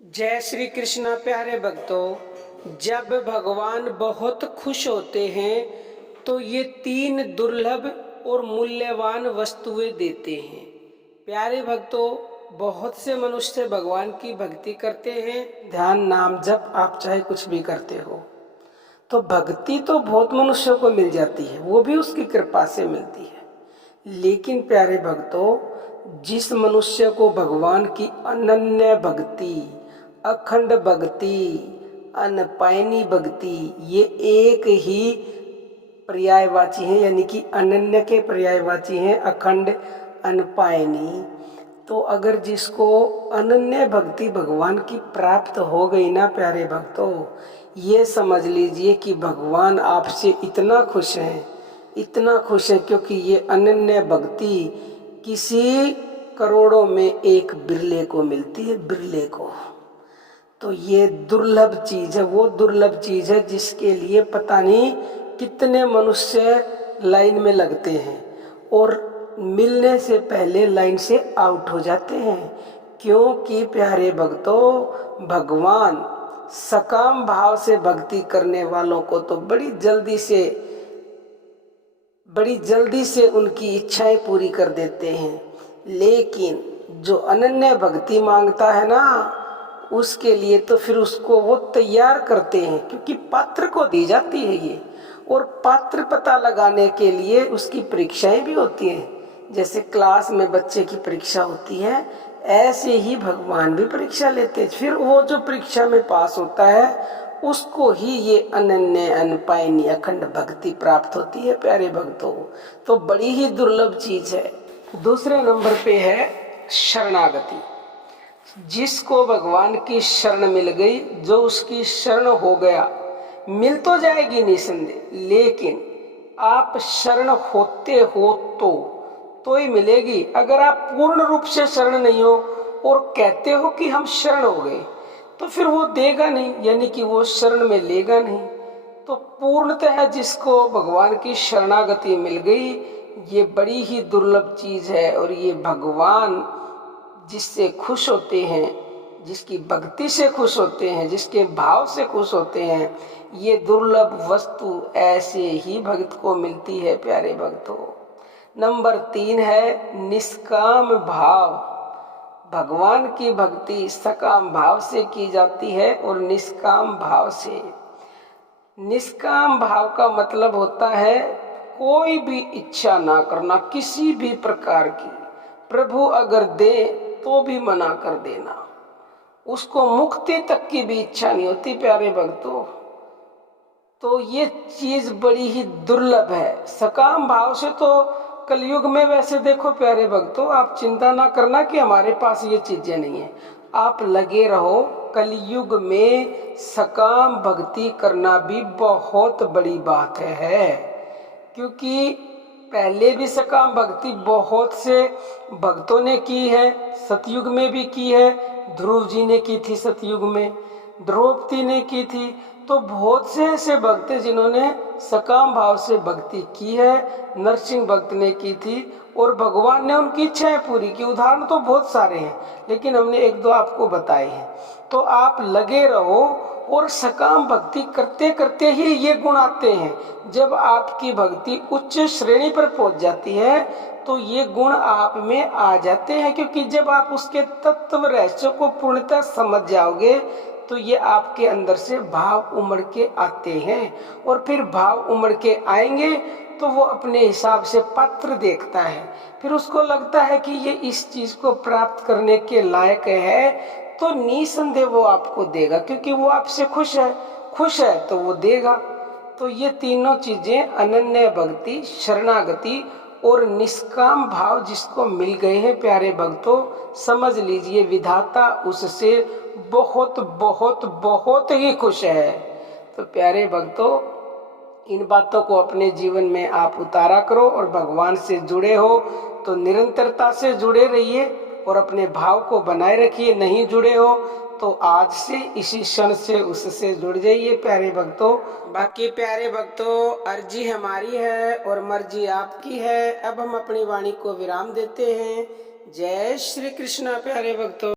जय श्री कृष्णा प्यारे भक्तों। जब भगवान बहुत खुश होते हैं तो ये तीन दुर्लभ और मूल्यवान वस्तुएं देते हैं। प्यारे भक्तों, बहुत से मनुष्य भगवान की भक्ति करते हैं, ध्यान नाम जप आप चाहे कुछ भी करते हो, तो भक्ति तो बहुत मनुष्यों को मिल जाती है, वो भी उसकी कृपा से मिलती है। लेकिन प्यारे भक्तों, जिस मनुष्य को भगवान की अनन्य भक्ति, अखंड भक्ति, अनपायनी भक्ति, ये एक ही पर्यायवाची है, यानी कि अनन्य के पर्यायवाची हैं अखंड, अनपायनी। तो अगर जिसको अनन्य भक्ति भगवान की प्राप्त हो गई ना प्यारे भक्तों, ये समझ लीजिए कि भगवान आपसे इतना खुश हैं, इतना खुश है, क्योंकि ये अनन्य भक्ति किसी करोड़ों में एक बिरले को मिलती है, बिरले को। तो ये दुर्लभ चीज है, वो दुर्लभ चीज है जिसके लिए पता नहीं कितने मनुष्य लाइन में लगते हैं और मिलने से पहले लाइन से आउट हो जाते हैं। क्योंकि प्यारे भक्तों, भगवान सकाम भाव से भक्ति करने वालों को तो बड़ी जल्दी से उनकी इच्छाएं पूरी कर देते हैं। लेकिन जो अनन्य भक्ति मांगता है ना, उसके लिए तो फिर उसको वो तैयार करते हैं, क्योंकि पात्र को दी जाती है ये, और पात्र पता लगाने के लिए उसकी परीक्षाएं भी होती हैं। जैसे क्लास में बच्चे की परीक्षा होती है, ऐसे ही भगवान भी परीक्षा लेते हैं। फिर वो जो परीक्षा में पास होता है उसको ही ये अनन्य, अनपायनी, अखंड भक्ति प्राप्त होती है प्यारे भक्तों। तो बड़ी ही दुर्लभ चीज है। दूसरे नंबर पे है शरणागति। जिसको भगवान की शरण मिल गई, जो उसकी शरण हो गया, मिल तो जाएगी निसंदेह, लेकिन आप शरण होते हो तो ही मिलेगी। अगर आप पूर्ण रूप से शरण नहीं हो और कहते हो कि हम शरण हो गए, तो फिर वो देगा नहीं, यानी कि वो शरण में लेगा नहीं। तो पूर्णतः जिसको भगवान की शरणागति मिल गई, ये बड़ी ही दुर्लभ चीज है। और ये भगवान जिससे खुश होते हैं, जिसकी भक्ति से खुश होते हैं, जिसके भाव से खुश होते हैं, ये दुर्लभ वस्तु ऐसे ही भक्त को मिलती है प्यारे भक्तों। नंबर 3 है निष्काम भाव। भगवान की भक्ति सकाम भाव से की जाती है और निष्काम भाव से। निष्काम भाव का मतलब होता है कोई भी इच्छा ना करना, किसी भी प्रकार की। प्रभु अगर दे तो भी मना कर देना, उसको मुक्ति तक की भी इच्छा नहीं होती प्यारे भक्तों। तो ये चीज बड़ी ही दुर्लभ है। सकाम भाव से तो कलयुग में, वैसे देखो प्यारे भक्तों, आप चिंता ना करना कि हमारे पास ये चीजें नहीं है, आप लगे रहो। कलयुग में सकाम भक्ति करना भी बहुत बड़ी बात है, क्योंकि पहले भी सकाम भक्ति बहुत से भक्तों ने की है, सतयुग में भी की है। ध्रुव जी ने की थी सतयुग में, द्रौपदी ने की थी। तो बहुत से ऐसे भक्त जिन्होंने सकाम भाव से भक्ति की है। नरसिंह भक्त ने की थी और भगवान ने उनकी इच्छाएं पूरी की। उदाहरण तो बहुत सारे हैं, लेकिन हमने एक दो आपको बताए हैं। तो आप लगे रहो और सकाम भक्ति करते करते ही ये गुण आते हैं। जब आपकी भक्ति उच्च श्रेणी पर पहुंच जाती है तो ये गुण आप में आ जाते हैं, क्योंकि जब आप उसके तत्व रहस्य को पूर्णतः समझ जाओगे तो ये आपके अंदर से भाव उमड़ के आते हैं। और फिर भाव उमड़ के आएंगे तो वो अपने हिसाब से पात्र देखता है, फिर उसको लगता है कि ये इस चीज को प्राप्त करने के लायक है, तो निसंदेह वो आपको देगा, क्योंकि वो आपसे खुश है तो वो देगा। तो ये तीनों चीजें, अनन्य भक्ति, शरणागति और निष्काम भाव जिसको मिल गए हैं प्यारे भक्तों, समझ लीजिए विधाता उससे बहुत बहुत बहुत ही खुश है। तो प्यारे भक्तों, इन बातों को अपने जीवन में आप उतारा करो, और भगवान से जुड़े हो तो निरंतरता से जुड़े रहिए और अपने भाव को बनाए रखिए। नहीं जुड़े हो तो आज से, इसी क्षण से उससे जुड़ जाइए प्यारे भक्तों। बाकी प्यारे भक्तों, अर्जी हमारी है और मर्जी आपकी है। अब हम अपनी वाणी को विराम देते हैं। जय श्री कृष्ण प्यारे भक्तों।